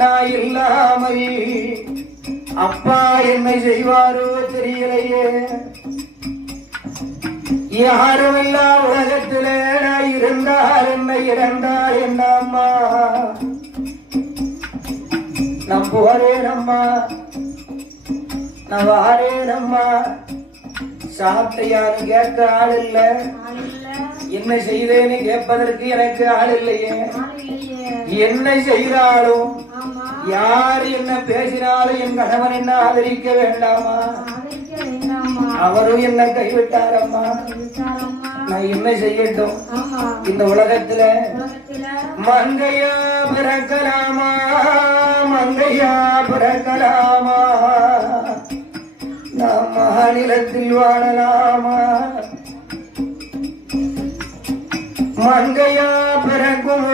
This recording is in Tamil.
நான் இல்லாமல் அப்பா என்ன செய்வாரோ தெரியலையே. யாரும் இல்லா உலகத்திலே நான் இருந்தால் என்ன, இறந்தால் என்ன அம்மா. நான் போறேன் அம்மா, நான் வாரேன் அம்மா. சாப்பிட்டையான்னு கேட்க ஆள் இல்ல, என்ன செய்தேன்னு கேட்பதற்கு எனக்கு ஆள் இல்லையே. என்ன செய்தாலும் யார் என்ன பேசினாலும் என் கணவன் என்ன ஆதரிக்க வேண்டாமா? அவரும் என்ன கைவிட்டாரம்மா. நான் என்ன செய்யட்டும்? இந்த உலகத்துல மங்கையா பிறக்கலாமா, மங்கையா பிறக்கலாமா, நாம் மாநிலத்தில் வாழலாமா? மங்கையா பிறக்கும்